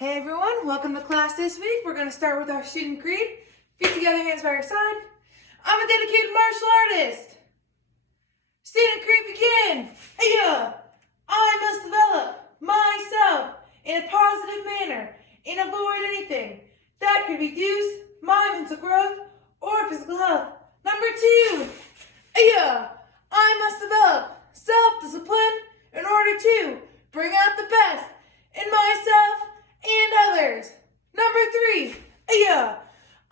Hey everyone, welcome to class this week. We're going to start with our student creed. Feet together, hands by our side. I'm a dedicated martial artist. Student creed begin. Hey-ya! I must develop myself in a positive manner and avoid anything that could reduce my mental growth or physical health. Number 2. Hey-ya! I must develop self-discipline in order to bring out the best in myself and others. Number 3,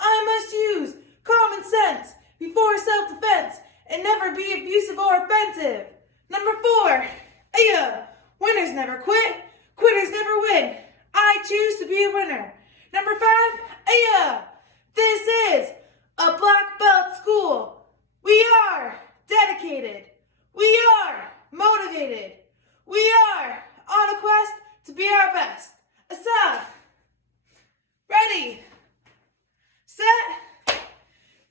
I must use common sense before self-defense and never be abusive or offensive. Number 4, winners never quit, quitters never win. I choose to be a winner. Number 5, this is a black belt school. We are dedicated. We are motivated. We are on a quest to be our best. Aside, ready, set,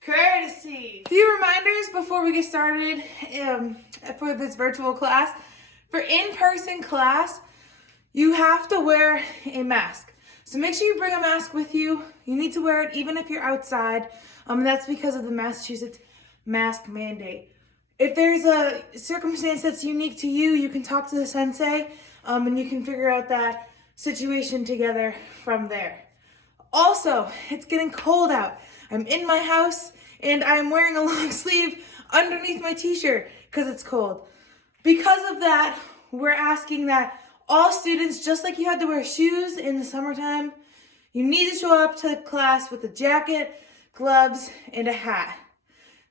courtesy. A few reminders before we get started for this virtual class. For in-person class, you have to wear a mask. So make sure you bring a mask with you. You need to wear it even if you're outside. That's because of the Massachusetts mask mandate. If there's a circumstance that's unique to you, you can talk to the Sensei and you can figure out that situation together from there. Also, it's getting cold out. I'm in my house and I'm wearing a long sleeve underneath my t-shirt because it's cold. Because of that, we're asking that all students, just like you had to wear shoes in the summertime, you need to show up to class with a jacket, gloves, and a hat.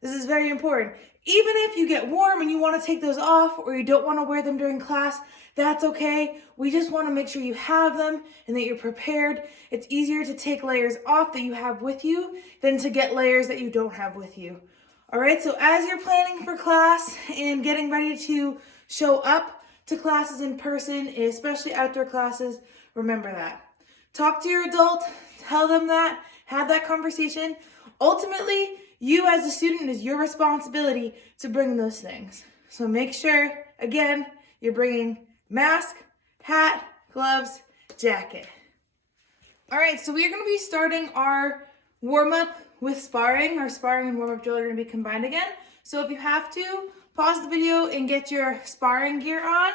This is very important. Even if you get warm and you want to take those off or you don't want to wear them during class, that's okay. We just want to make sure you have them and that you're prepared. It's easier to take layers off that you have with you than to get layers that you don't have with you. All right, so as you're planning for class and getting ready to show up to classes in person, especially outdoor classes, remember that. Talk to your adult, tell them that, have that conversation. Ultimately, you as a student, is your responsibility to bring those things. So make sure, again, you're bringing mask, hat, gloves, jacket. All right, so we're going to be starting our warm-up with sparring. Our sparring and warm-up drill are going to be combined again. So if you have to, pause the video and get your sparring gear on.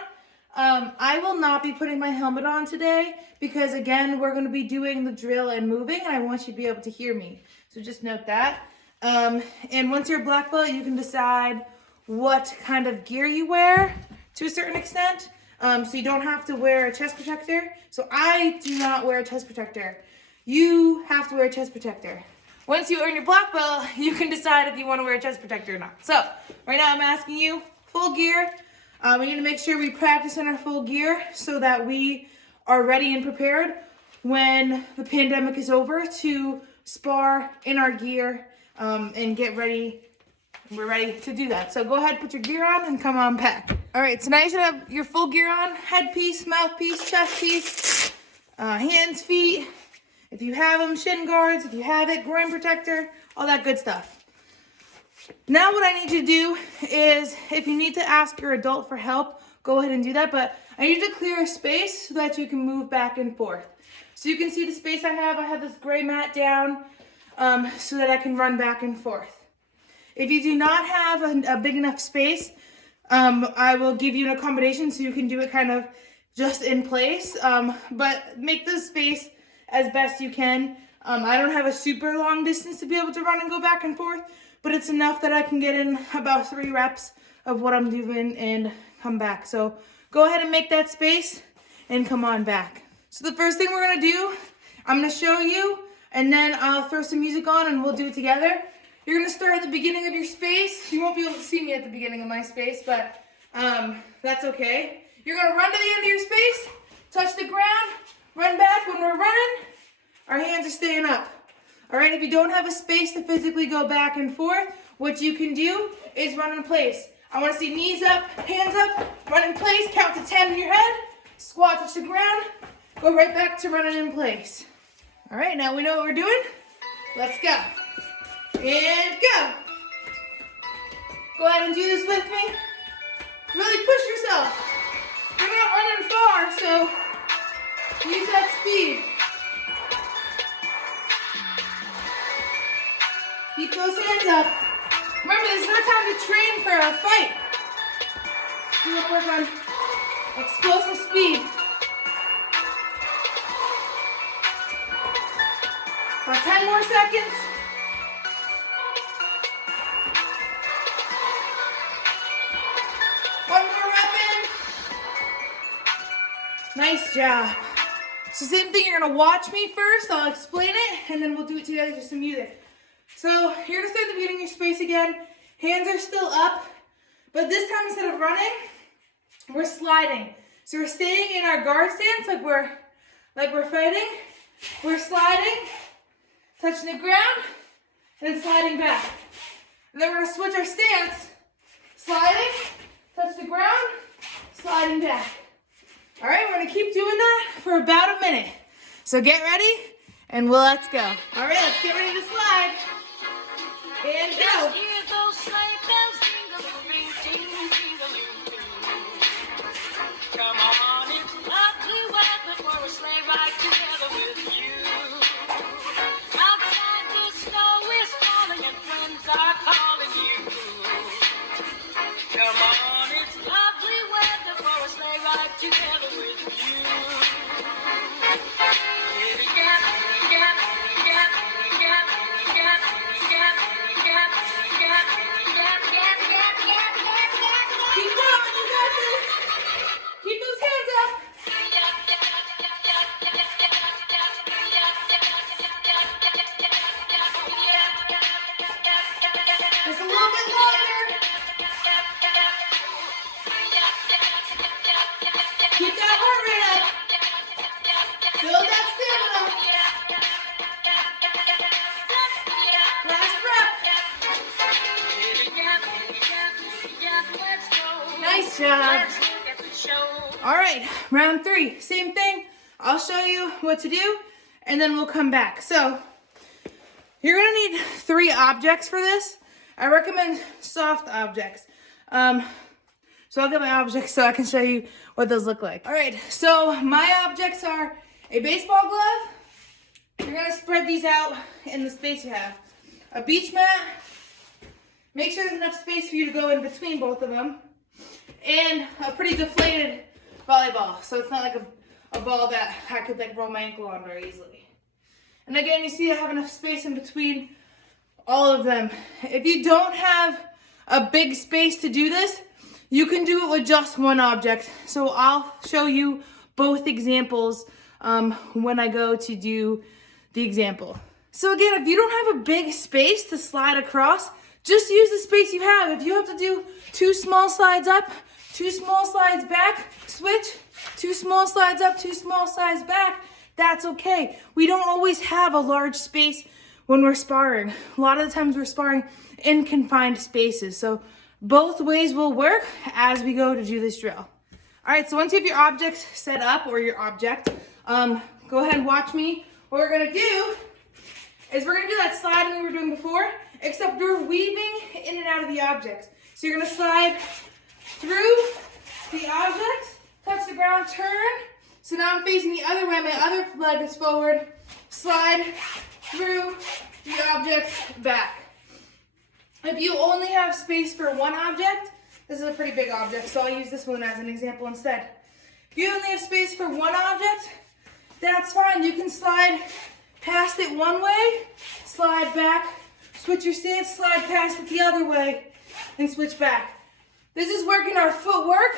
I will not be putting my helmet on today because, again, we're going to be doing the drill and moving, and I want you to be able to hear me. So just note that. And once you're a black belt, you can decide what kind of gear you wear to a certain extent. So you don't have to wear a chest protector. So I do not wear a chest protector. You have to wear a chest protector. Once you earn your black belt, you can decide if you want to wear a chest protector or not. So right now I'm asking you, full gear. We need to make sure we practice in our full gear so that we are ready and prepared when the pandemic is over to spar in our gear and get ready. We're ready to do that. So go ahead, put your gear on and come on back. All right, so now you should have your full gear on: headpiece, mouthpiece, chest piece, hands, feet. If you have them, shin guards. If you have it, groin protector, all that good stuff. Now what I need you to do is, if you need to ask your adult for help, go ahead and do that. But I need you to clear a space so that you can move back and forth. So you can see the space I have. I have this gray mat down so that I can run back and forth. If you do not have a big enough space, I will give you an accommodation so you can do it kind of just in place. But make the space as best you can. I don't have a super long distance to be able to run and go back and forth, but it's enough that I can get in about 3 reps of what I'm doing and come back. So go ahead and make that space and come on back. So the first thing we're gonna do, I'm gonna show you, and then I'll throw some music on and we'll do it together. You're gonna start at the beginning of your space. You won't be able to see me at the beginning of my space, but that's okay. You're gonna run to the end of your space, touch the ground, run back. When we're running, our hands are staying up. All right, if you don't have a space to physically go back and forth, what you can do is run in place. I wanna see knees up, hands up, run in place, count to 10 in your head, squat, touch the ground, go right back to running in place. All right, now we know what we're doing. Let's go. And go. Go ahead and do this with me. Really push yourself. You're not running far, so use that speed. Keep those hands up. Remember, this is our time to train for a fight. We want to work on explosive speed. About 10 more seconds. One more rep in. Nice job. So same thing, you're gonna watch me first, I'll explain it, and then we'll do it together to some music. So you're gonna start at the beginning of your space again. Hands are still up, but this time instead of running, we're sliding. So we're staying in our guard stance like we're fighting. We're sliding, touching the ground, and then sliding back. And then we're gonna switch our stance. Sliding, touch the ground, sliding back. All right, we're gonna keep doing that for about a minute. So get ready, and let's go. All right, let's get ready to slide. And go. Come on, it's lovely weather for a sleigh ride together with you. Outside the snow is falling and friends are calling you. Come on, it's lovely weather for a sleigh ride together with you. Giddy gap, giddy gap, giddy gap, giddy gap, giddy gap, giddy gap, giddy gap, giddy gap, giddy gap, gap, gap, gap, gap, gap. Keep going, you got this. Keep those hands up. Just a little bit longer. Keep that heart rate up. Build that stamina. Last rep. Nice job. All right, round 3, same thing. I'll show you what to do, and then we'll come back. So you're gonna need 3 objects for this. I recommend soft objects. So I'll get my objects so I can show you what those look like. All right, so my objects are a baseball glove. You're gonna spread these out in the space you have. A beach mat. Make sure there's enough space for you to go in between both of them. And a pretty deflated volleyball. So it's not like a ball that I could like roll my ankle on very easily. And again, you see I have enough space in between all of them. If you don't have a big space to do this, you can do it with just one object. So I'll show you both examples when I go to do the example. So again, if you don't have a big space to slide across, just use the space you have. If you have to do 2 small slides up, 2 small slides back, switch, 2 small slides up, 2 small slides back, that's okay. We don't always have a large space when we're sparring. A lot of the times we're sparring in confined spaces. So both ways will work as we go to do this drill. All right, so once you have your objects set up, or your object, go ahead and watch me. What we're gonna do is we're gonna do that sliding we were doing before, except we're weaving in and out of the objects. So you're gonna slide through the object, touch the ground, turn. So now I'm facing the other way, my other leg is forward, slide through the object, back. If you only have space for one object, this is a pretty big object, so I'll use this one as an example instead. If you only have space for one object, that's fine. You can slide past it one way, slide back, switch your stance, slide past it the other way, and switch back. This is working our footwork,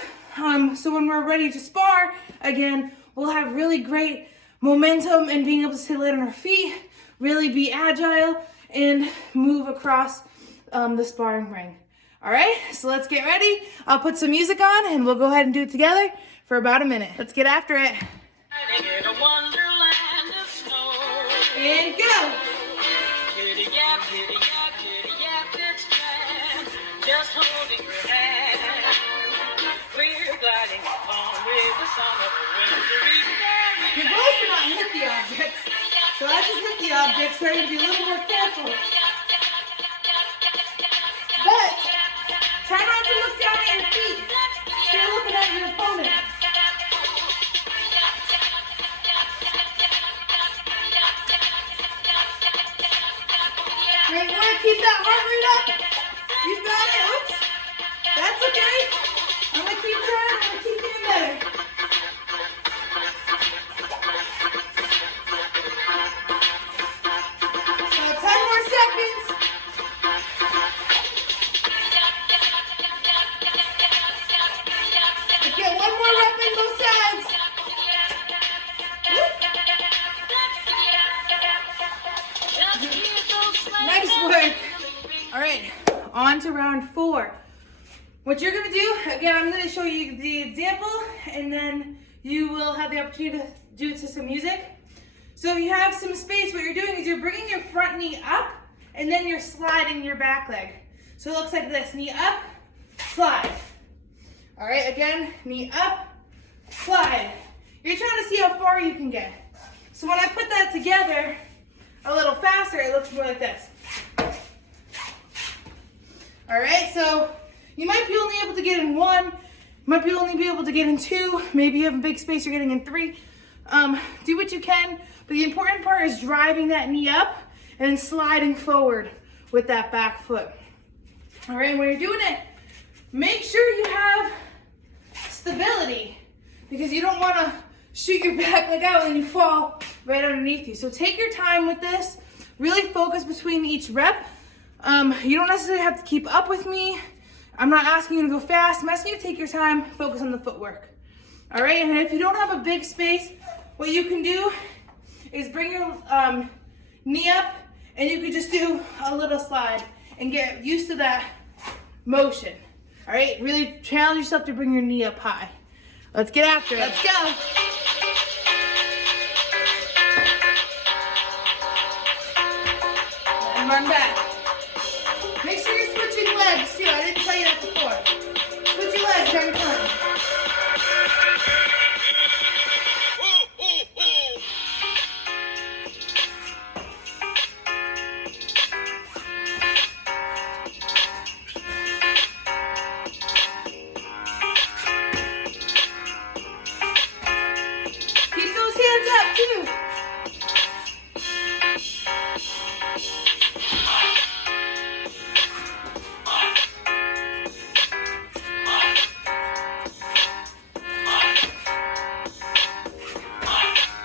so when we're ready to spar, again, we'll have really great momentum and being able to stay light on our feet, really be agile, and move across the sparring ring. All right, so let's get ready. I'll put some music on, and we'll go ahead and do it together for about a minute. Let's get after it. In a wonderland of snow. And go. Giddy yap, giddy yap, giddy yap, it's grand. Just holding your hand. We're gliding along with the song of a wintry day. Your goal is to not hit the objects. So I just hit the objects, so I have to be a little more careful. But try not to look down at your feet. Stay looking at your opponent. Great work, keep more rep in both sides. Nice work. All right, on to round 4. What you're gonna do, again, I'm gonna show you the example and then you will have the opportunity to do it to some music. So if you have some space, what you're doing is you're bringing your front knee up and then you're sliding your back leg. So it looks like this, knee up, slide. All right, again, knee up, slide. You're trying to see how far you can get. So when I put that together a little faster, it looks more like this. All right, so you might be only able to get in 1, you might be only be able to get in 2, maybe you have a big space, you're getting in 3. Do what you can, but the important part is driving that knee up and sliding forward with that back foot. All right, when you're doing it, make sure you have stability because you don't want to shoot your back leg out and you fall right underneath you. So take your time with this, really focus between each rep. You don't necessarily have to keep up with me. I'm not asking you to go fast. I'm asking you to take your time, focus on the footwork. All right, and if you don't have a big space, what you can do is bring your knee up and you can just do a little slide and get used to that motion. All right, really challenge yourself to bring your knee up high. Let's get after it. Let's go. And run back. Make sure you're switching legs too. I didn't tell you that before. Switch your legs every time. Keep those hands up too.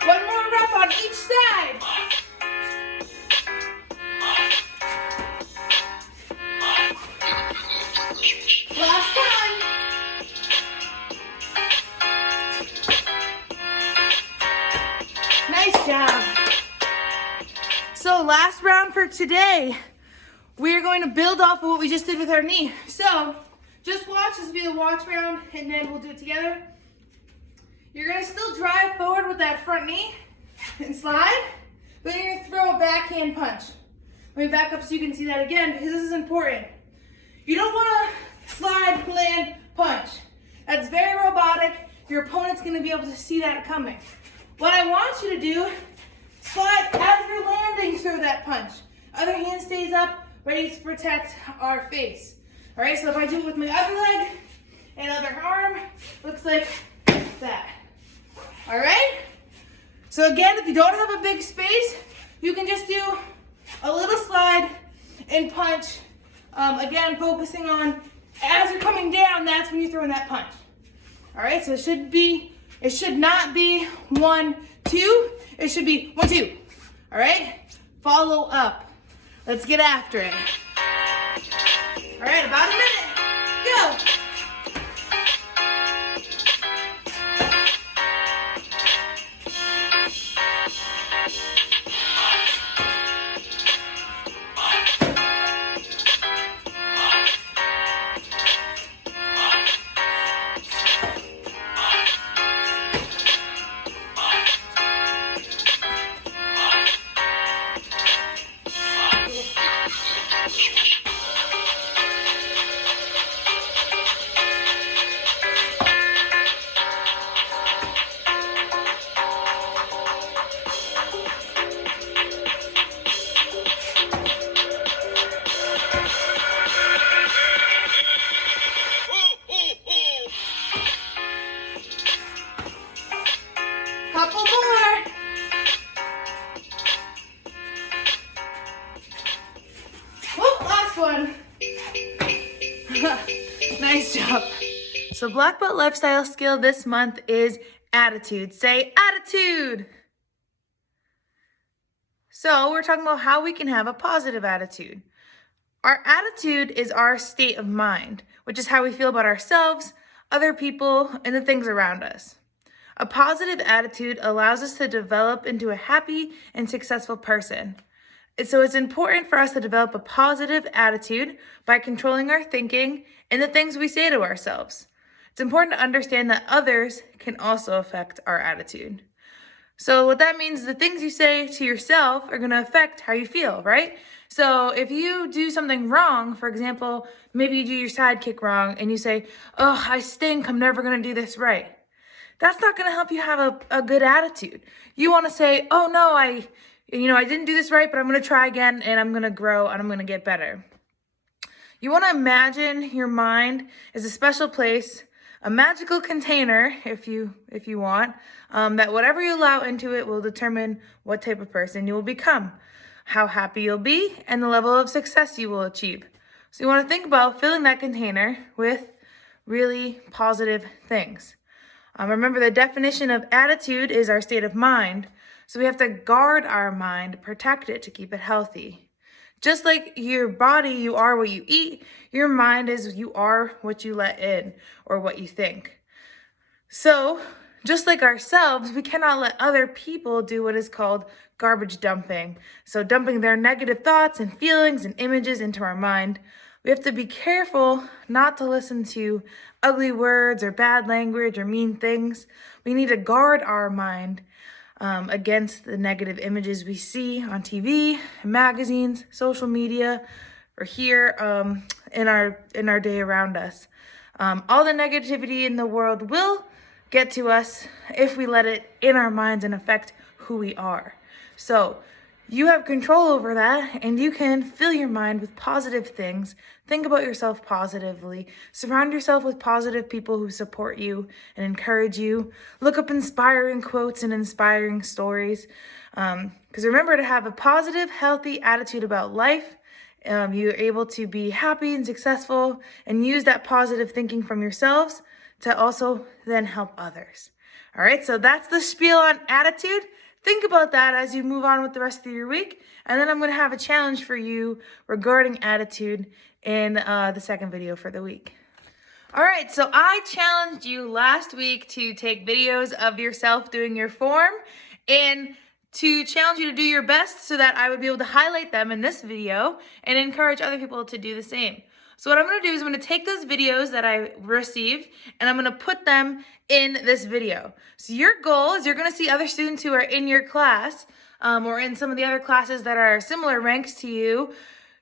One more rep on each side. Last time. Nice job. So last round for today, we're going to build off of what we just did with our knee. So just watch, this will be a watch round and then we'll do it together. You're gonna still drive forward with that front knee and slide, but you're gonna throw a backhand punch. Let me back up so you can see that again because this is important. You don't wanna slide, land, punch. That's very robotic. Your opponent's gonna be able to see that coming. What I want you to do, slide as you're landing through that punch. Other hand stays up, ready to protect our face. All right, so if I do it with my other leg and other arm, looks like that. All right? So again, if you don't have a big space, you can just do a little slide and punch. Again, focusing on as you're coming down, that's when you're throwing that punch. All right, so it should not be 1, 2. It should be 1, 2. All right? Follow up. Let's get after it. All right, about a minute. Go. Couple more. Oh, last one. Nice job. So Black Belt Lifestyle skill this month is attitude. Say attitude. So we're talking about how we can have a positive attitude. Our attitude is our state of mind, which is how we feel about ourselves, other people, and the things around us. A positive attitude allows us to develop into a happy and successful person. So it's important for us to develop a positive attitude by controlling our thinking and the things we say to ourselves. It's important to understand that others can also affect our attitude. So what that means is the things you say to yourself are going to affect how you feel, right? So if you do something wrong, for example, maybe you do your side kick wrong and you say, "Oh, I stink, I'm never going to do this right." That's not going to help you have a good attitude. You want to say, "Oh no, I didn't do this right, but I'm going to try again and I'm going to grow and I'm going to get better." You want to imagine your mind as a special place, a magical container, if you want, that whatever you allow into it will determine what type of person you will become, how happy you'll be, and the level of success you will achieve. So you want to think about filling that container with really positive things. Remember, the definition of attitude is our state of mind. So we have to guard our mind, protect it to keep it healthy. Just like your body, you are what you eat, your mind is you are what you let in or what you think. So just like ourselves, we cannot let other people do what is called garbage dumping. So dumping their negative thoughts and feelings and images into our mind. We have to be careful not to listen to ugly words or bad language or mean things. We need to guard our mind against the negative images we see on TV, magazines, social media, or here in our day around us. All the negativity in the world will get to us if we let it in our minds and affect who we are. So you have control over that, and you can fill your mind with positive things. Think about yourself positively. Surround yourself with positive people who support you and encourage you. Look up inspiring quotes and inspiring stories. Because remember, to have a positive, healthy attitude about life, you're able to be happy and successful and use that positive thinking from yourselves to also then help others. All right, so that's the spiel on attitude. Think about that as you move on with the rest of your week. And then I'm going to have a challenge for you regarding attitude in the second video for the week. All right, so I challenged you last week to take videos of yourself doing your form and to challenge you to do your best so that I would be able to highlight them in this video and encourage other people to do the same. So what I'm going to do is I'm going to take those videos that I received and I'm going to put them in this video. So your goal is you're going to see other students who are in your class or in some of the other classes that are similar ranks to you.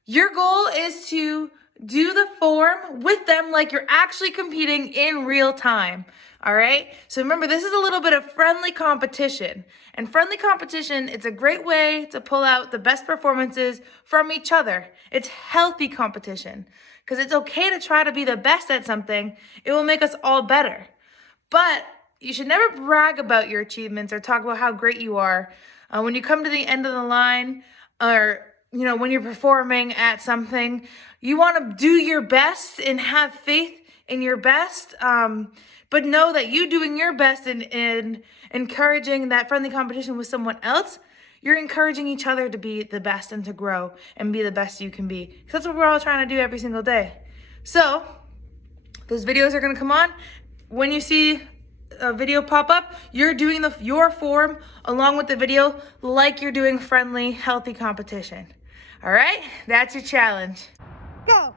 Your goal is to do the form with them like you're actually competing in real time. All right? So remember, this is a little bit of friendly competition. And friendly competition, it's a great way to pull out the best performances from each other. It's healthy competition because it's okay to try to be the best at something. It will make us all better. But you should never brag about your achievements or talk about how great you are. When you come to the end of the line or when you're performing at something, you want to do your best and have faith in your best, but know that you doing your best and encouraging that friendly competition with someone else, you're encouraging each other to be the best and to grow and be the best you can be. Because that's what we're all trying to do every single day. So those videos are going to come on. When you see a video pop up, you're doing your form along with the video like you're doing friendly, healthy competition. All right, that's your challenge. Go!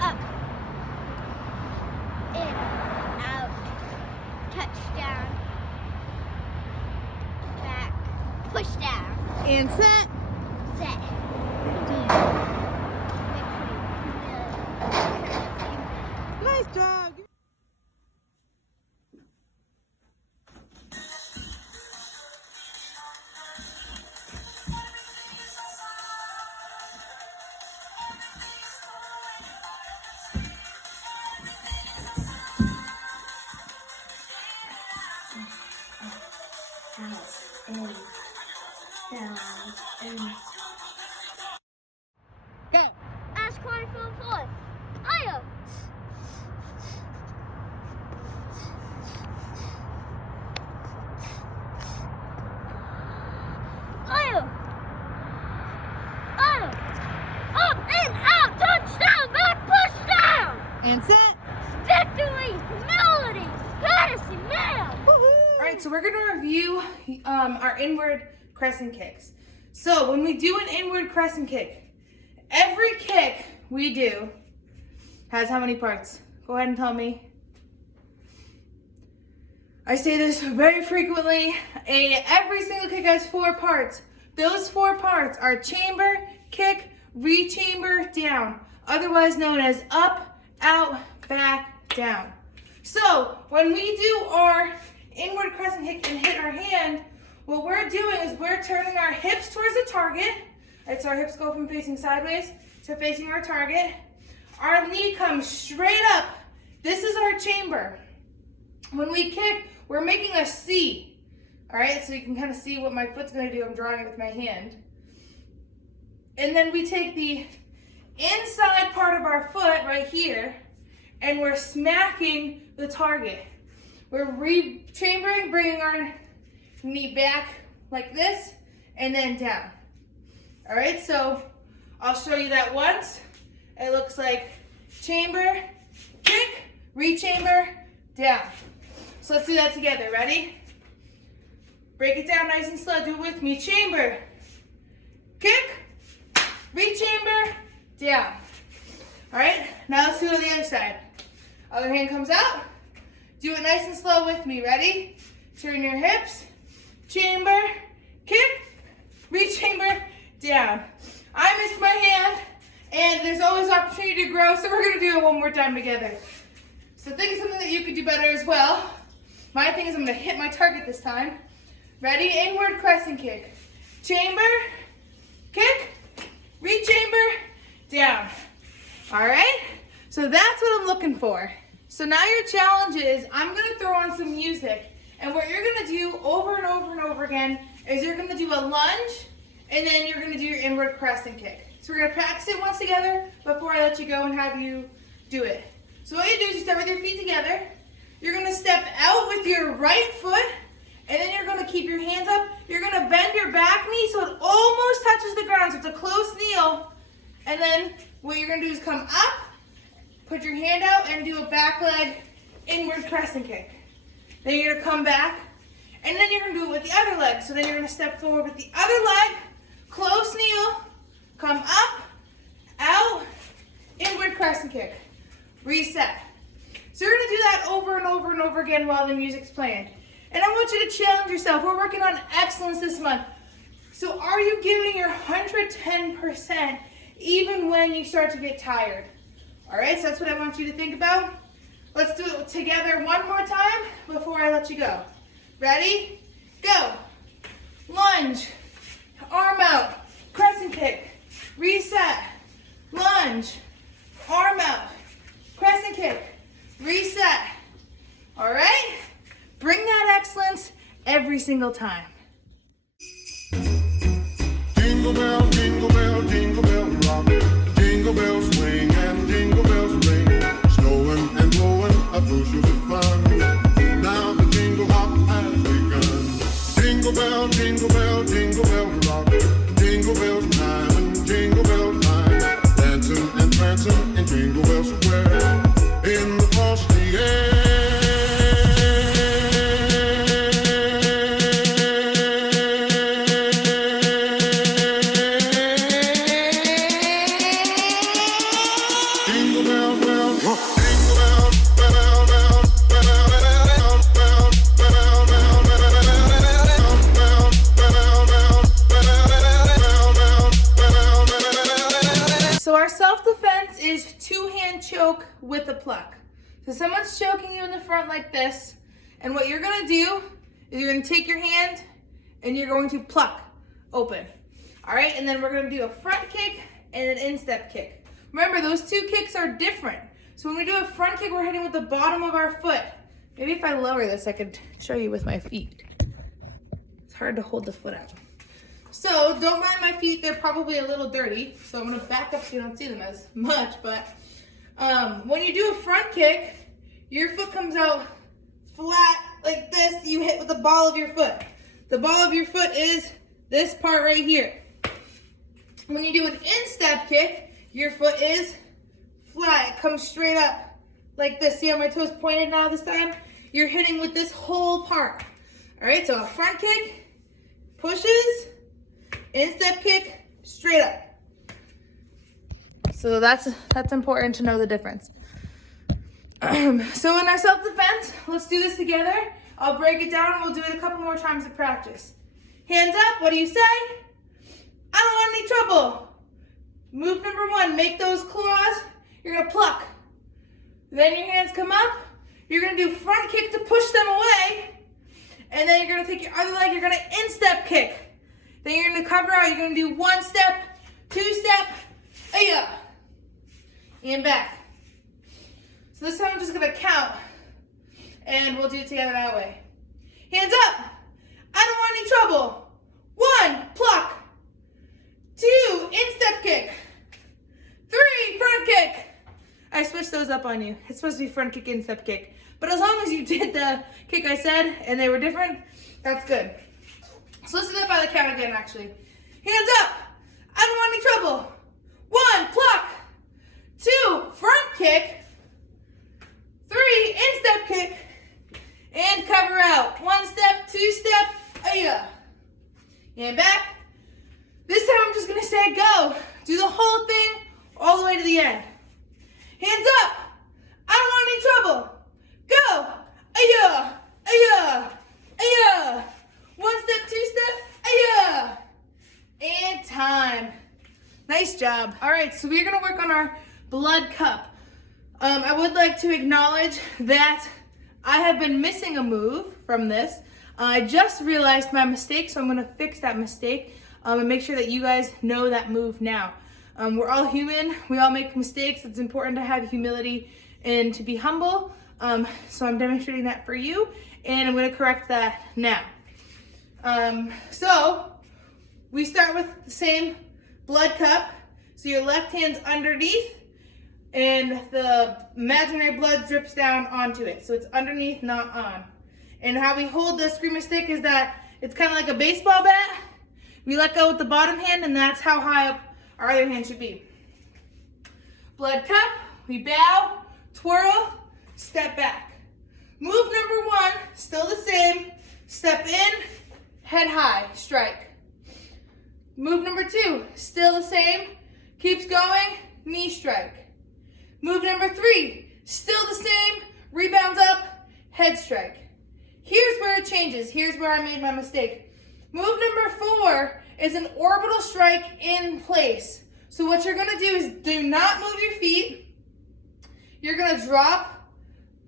Up, in, out, touchdown, back, push down, And set. set. Nice job. right, so we're gonna review our inward crescent kicks. So when we do an inward crescent kick, every kick we do has how many parts? Go ahead and tell me. I say this very frequently. Every single kick has 4 parts. Those 4 parts are chamber, kick, re-chamber, down. Otherwise known as up, out, back, down. So when we do our inward crescent kick and hit our hand, what we're doing is we're turning our hips towards the target. Right, so our hips go from facing sideways to facing our target. Our knee comes straight up. This is our chamber. When we kick, we're making a C. All right, so you can kind of see what my foot's gonna do. I'm drawing it with my hand. And then we take the inside part of our foot right here, and we're smacking the target. We're re-chambering, bringing our knee back like this, and then down. All right, so I'll show you that once. It looks like chamber, kick, re-chamber, down. So let's do that together. Ready? Break it down nice and slow. Do it with me. Chamber, kick, re-chamber, down. All right, now let's do it on the other side. Other hand comes out. Do it nice and slow with me. Ready? Turn your hips, chamber, kick, re-chamber, down. I missed my hand, and there's always opportunity to grow, so we're gonna do it one more time together. So think of something that you could do better as well. My thing is I'm gonna hit my target this time. Ready? Inward crescent kick. Chamber, kick, re-chamber, down. All right? So that's what I'm looking for. So now your challenge is I'm gonna throw on some music, and what you're gonna do over and over and over again is you're gonna do a lunge, and then you're gonna do your inward crescent kick. So we're gonna practice it once together before I let you go and have you do it. So what you do is you start with your feet together. You're gonna step out with your right foot, and then you're gonna keep your hands up. You're gonna bend your back knee so it almost touches the ground, so it's a close kneel. And then what you're gonna do is come up, put your hand out, and do a back leg inward crescent kick. Then you're gonna come back, and then you're gonna do it with the other leg. So then you're gonna step forward with the other leg, close kneel, come up, out, inward crescent kick, reset. So you're gonna do that over and over and over again while the music's playing. And I want you to challenge yourself. We're working on excellence this month. So are you giving your 110% even when you start to get tired? All right, so that's what I want you to think about. Let's do it together one more time before I let you go. Ready? Go. Lunge, arm out, crescent kick, reset, lunge, arm out, crescent kick, reset. All right? Bring that excellence every single time. Jingle bell, jingle bell, jingle bell rock. Jingle bells swing and jingle bells ring. Snowing and blowing a bushel of fun. Now the jingle hop has begun. Jingle bell, jingle bell, jingle bell rock. Jingle bells time and jingle bell time. Dancing and prancing in Jingle Bell Square. In the frosty air. So our self-defense is 2-hand choke with a pluck. So someone's choking you in the front like this, and what you're gonna do is you're gonna take your hand and you're going to pluck open. All right, and then we're gonna do a front kick and an instep kick. Remember, those 2 kicks are different. So when we do a front kick, we're hitting with the bottom of our foot. Maybe if I lower this, I could show you with my feet. It's hard to hold the foot out. So don't mind my feet, they're probably a little dirty. So I'm gonna back up so you don't see them as much, but when you do a front kick, your foot comes out flat like this, you hit with the ball of your foot. The ball of your foot is this part right here. When you do an instep kick, your foot is flat, it comes straight up like this. See how my toes pointed now this time? You're hitting with this whole part. All right, so a front kick, pushes, instep kick, straight up. So that's important to know the difference. So in our self-defense, let's do this together. I'll break it down and we'll do it a couple more times to practice. Hands up, what do you say? I don't want any trouble. Move number 1, make those claws. You're gonna pluck. Then your hands come up. You're gonna do front kick to push them away. And then you're gonna take your other leg, you're gonna instep kick. Then you're gonna cover out, you're gonna do 1 step, 2 step, and back. So this time I'm just gonna count, and we'll do it together that way. Hands up, I don't want any trouble. 1, pluck. 2, instep kick. 3, front kick. I switched those up on you. It's supposed to be front kick, instep kick. But as long as you did the kick I said and they were different, that's good. So let's do that by the count again, actually. Hands up. I don't want any trouble. 1, pluck. 2, front kick. 3, instep kick. And cover out. 1 step, 2 step, and back. This time I'm just gonna say go. Do the whole thing all the way to the end. Hands up. I don't want any trouble. Go! 1 step, 2 step, and time. Nice job. All right, so we're gonna work on our blood cup. I would like to acknowledge that I have been missing a move from this. I just realized my mistake, so I'm gonna fix that mistake and make sure that you guys know that move now. We're all human, we all make mistakes. It's important to have humility and to be humble. So I'm demonstrating that for you, and I'm gonna correct that now. So we start with the same blood cup. So your left hand's underneath, and the imaginary blood drips down onto it. So it's underneath, not on. And how we hold the screamer stick is that it's kind of like a baseball bat. We let go with the bottom hand, and that's how high up our other hand should be. Blood cup, we bow, twirl, step back. Move number 1, still the same. Step in, head high, strike. Move number 2, still the same. Keeps going, knee strike. Move number 3, still the same. Rebounds up, head strike. Here's where it changes. Here's where I made my mistake. Move number 4 is an orbital strike in place. So what you're gonna do is do not move your feet. You're gonna drop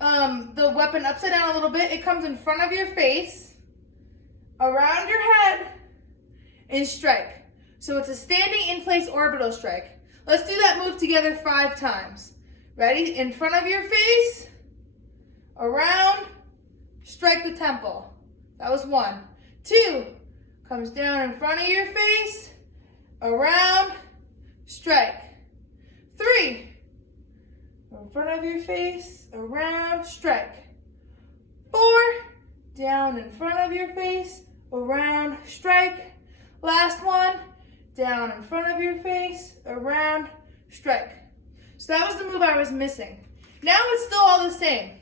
the weapon upside down a little bit. It comes in front of your face, around your head, and strike. So it's a standing in place orbital strike. Let's do that move together 5 times. Ready? In front of your face, around, strike the temple. That was 1. 2, comes down in front of your face, around, strike. 3, in front of your face, around, strike. 4, down in front of your face, around, strike. Last one, down in front of your face, around, strike. So that was the move I was missing. Now it's still all the same.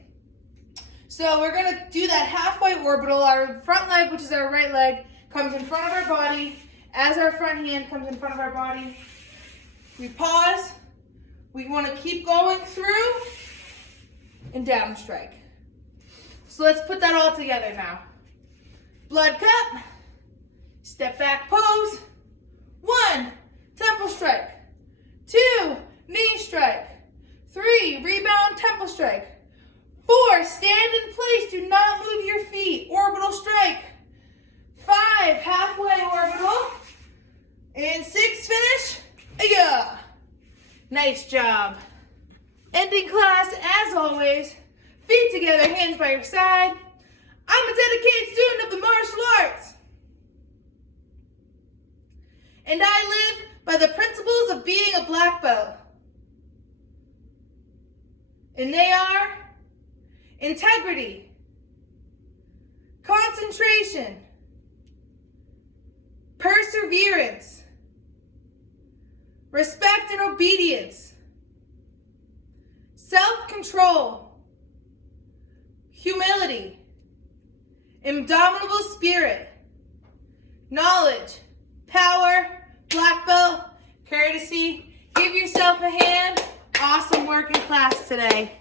So we're gonna do that halfway orbital. Our front leg, which is our right leg, comes in front of our body. As our front hand comes in front of our body, we pause. We wanna keep going through and down strike. So let's put that all together now. Blood cup, step back pose. 1, temple strike. 2, knee strike. 3, rebound temple strike. 4, stand in place, do not move your feet, orbital strike. 5, halfway orbital. And 6, finish. Nice job. Ending class, as always, feet together, hands by your side. I'm a dedicated student of the martial arts. And I live by the principles of being a black belt. And they are integrity, concentration, perseverance, respect and obedience, self-control, humility, indomitable spirit, knowledge, power, black belt, courtesy. Give yourself a hand. Awesome work in class today.